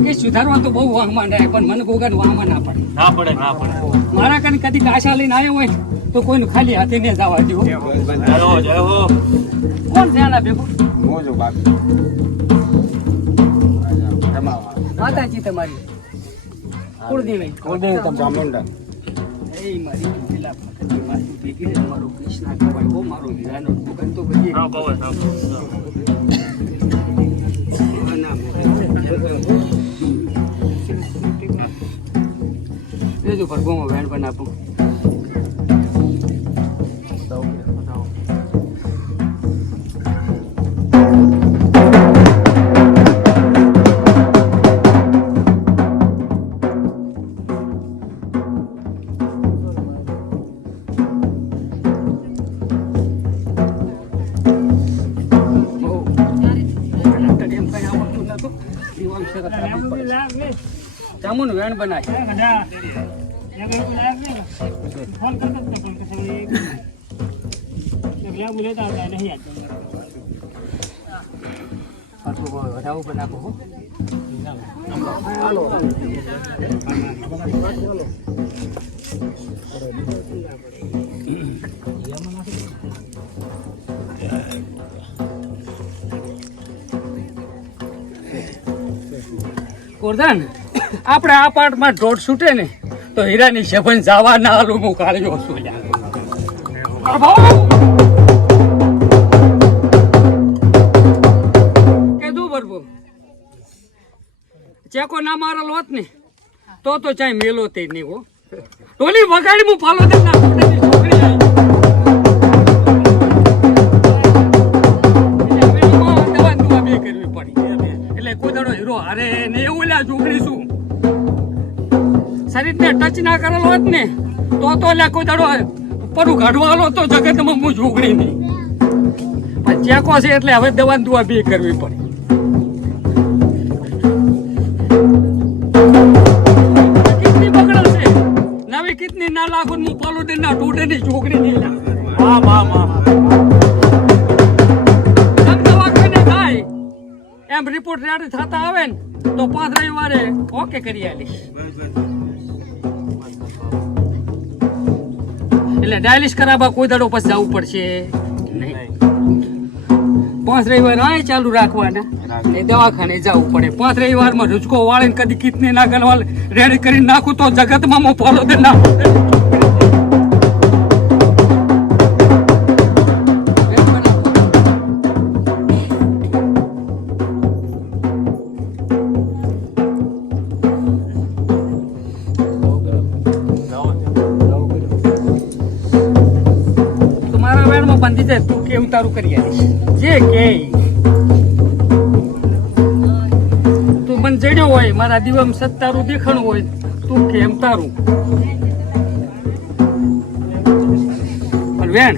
બાકી સુધારવા તો બહુ વાહમાં રહે પણ મને ગોગાને વાહમાં ના પડે મારા કને કદી આશા લઈને આવ્યો હોય તો કોઈનું ખાલી હાથે ને જવા દો. કોણ છે આના ભેગું? માતાજી તમારી કુળદેવી તમે ચામુંડા એ મારી પેલા ભગતની માથું ભેગી ને મારો કૃષ્ણ કહેવાય બહુ મારો હીરાનો ભગત તો બધી જો ભરગોમાં વેણ બનાવું. જામુન વેણ બનાય વધાવું બનાવો. કોરદાન આપણે આ પાર્ટમાં દોઢ છૂટે ને તો હીરાની શેભન જવા ના હાલું હું કાઢ્યો છું. કીધું બરબો ચેકો ના મારેલો હોત ને તો ચાહે મેલો તે નહીં હો. ટોલી વગાડી હું ફાલો દે ના છોકરી દવા બે કરવી પડી એટલે કોઈ દાડો હીરો હારે ને એવું લ્યા છોકરી શું શરીરને ટચ ના કરેલો હોત ને તો લ્યા કોઈ દાડો પરું કાઢવાલો તો જગતમાં હું છોકરી નહીં. પણ ચેકો છે એટલે હવે દવા દુવા બે કરવી પડે. કિતની બગડલ છે નવી કિતની ના લાગુ હું પાલો દે ના ટોટે ની છોકરી નહીં. એમ રિપોર્ટ રેડી થતા આવે ને તો 5 રવિવારે ઓકે કરી આલીશ. એટલે ડાયાલિસ કરાવવા કોઈ દાડો પછી જવું પડશે નહીં. 5 રવિવાર આ ચાલુ રાખવાના ને દવાખાને જવું પડે. 5 રવિવારમાં રૂચકો વાળીને કદી કિતને ના કરવા રેડી કરીને નાખું તો જગતમાં મો ફોલો દે ના બંધી જાય. તું કેવું તારું કરી આવીશ જે કે તું મને જડ્યો હોય મારા દીવમ સત્તારું દેખાણું હોય તું કેમ તારું પણ વેણ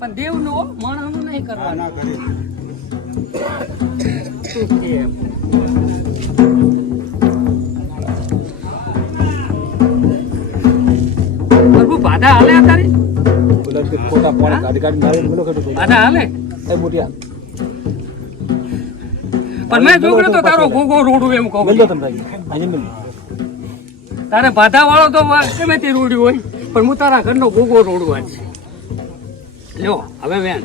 પણ દેવ નો માણસ નહીં કરવાનું. બાધા હાલે તારી બાધા હાલે પણ મેં છોકરો તો તારો ગોગો રોડું એમ કહું. તારે બાધા વાળો તો ગમે તે રોડ્યું હોય પણ હું તારા ઘરનો ગોગો રોડવા છે. લ્યો હવે વેણ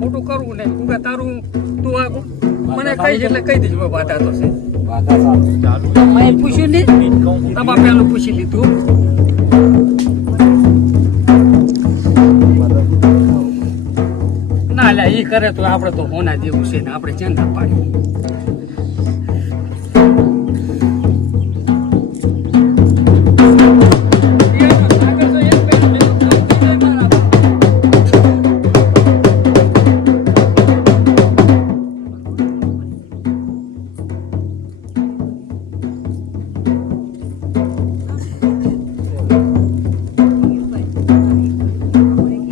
ખોટું કરવું ને તારું તું મને કહીશ એટલે કહી દઈશ વાતા તો છે. મેં પૂછ્યું નહીં તમા પેલું પૂછી લીધું. ના લે ઈ કરે તો આપણે તો હોના જેવું છે ને આપણે ચેન ના પાડીએ.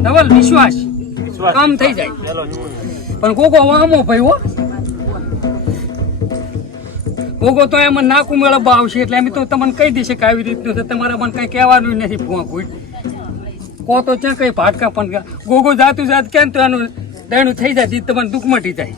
ધવલ વિશ્વાસ કામ થઈ જાય પણ કોકો આમો ભાઈ હો કોકો તો એમાં નાકું મેળવવા આવશે એટલે એમ તો તમને કહી દેશે કે આવી રીતનું છે તમારા મને કઈ કહેવાનું નથી કો તો ત્યાં કઈ ભાટકા પણ ગોગો જાતું જાત કેમ તો એનું દેણું થઈ જાય તમને દુઃખ મટી જાય.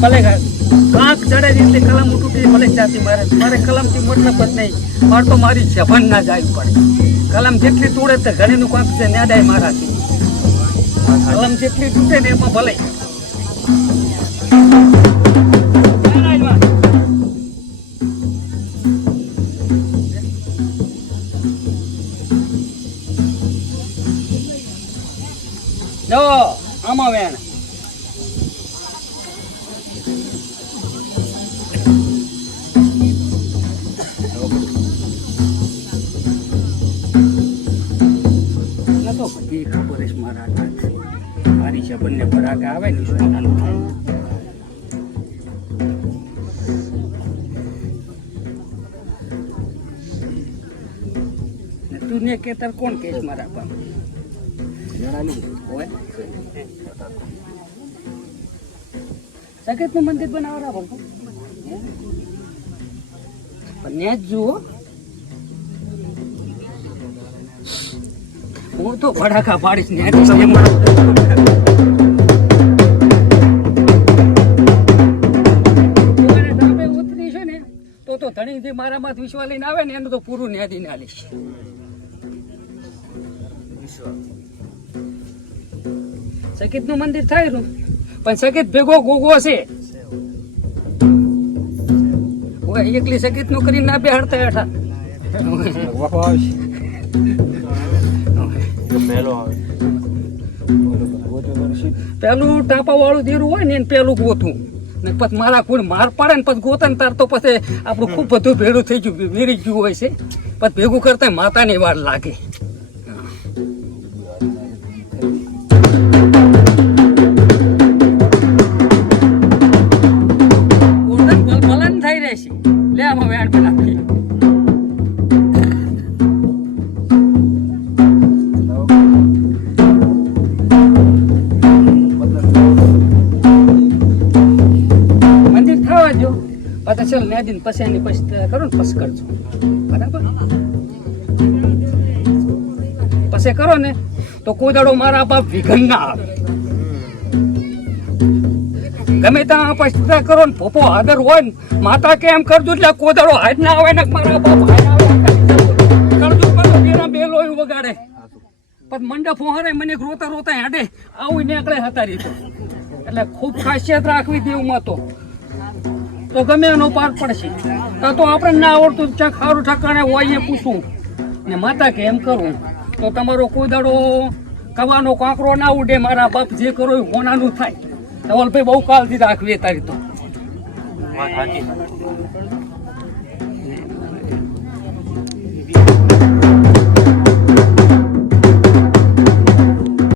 ભલે કાંક ચડે એટલે કલમ તૂટી ભલે જાતી મારે કલમ થી મતલબ જ નહીં મારે તો મારી જભન ના જાય પડે કલમ જેટલી તોડે તો ઘણી નું કાંક છે ન્યાદાય મારાથી કલમ જેટલી તૂટે ને એમાં ભલે જો આમાં વેણ મારી શબન ને ભરાક આવે ને સોનાનું થાય તું ને કેતર કોણ કેસ મારા બાપ સકેત નું મંદિર બનાવરા ભરતો પણ ન્યા જ જુઓ હું તો ભડાકા પાડીશ ને ઉતરી છે ને તો ધણી જે મારા માં વિશ્વા લઈને આવે ને એનું તો પૂરું ન્યાદી ના લઈશ સકેત નું મંદિર થાય રહ્યું પણ સકેત ભેગો ગોગો છે એકલી સકેત નું કરીને ના બે હડતા હેઠા પેલું ટાપા વાળું દેરું હોય ને એને પેલું ગોતું ને પછી મારા કોઈ માર પડે ને પછી ગોતે ને તાર તો પછી આપણું ખૂબ બધું ભેડું થઈ ગયું વેરી ગયું હોય છે પછી ભેગું કરતા માતાની વાર લાગે. ભલન થઈ રહેશે લે આમાં વેણ પેલા પાછા ચાલ ને દિન પછી એની પછી કરો ને પછી કરજો બરાબર. પછી કરો ને તો કોઈ દાડો મારા બાપ વિઘન ના આવે. ગમે ત્યાં પછી કરો ને પોપો આદર હોય ને માતા કે એમ કરજો એટલે કોઈ દાડો હાથ ના આવે ને મારા બાપ હાથ આવે કરજો પાછો બેના બે લોહી વગાડે પછી મંડપ હોરે મને રોતા રોતા હાડે આવું નીકળે હતા રીતો. એટલે ખૂબ ખાસિયત રાખવી દેવમાં તો ગમે એનો પાર પડશે. તો આપણે ના આવડતું ચા ખારું ઠકાણે હોય એ પૂછવું ને માતા કે એમ કરવું તો તમારો કોઈ દાડો કવાનો કાંકરો ના ઉડે. મારા બાપ જે કરો એ હોનાનું થાય. ધવલભાઈ બહુ કાળજી રાખવી તારી તો.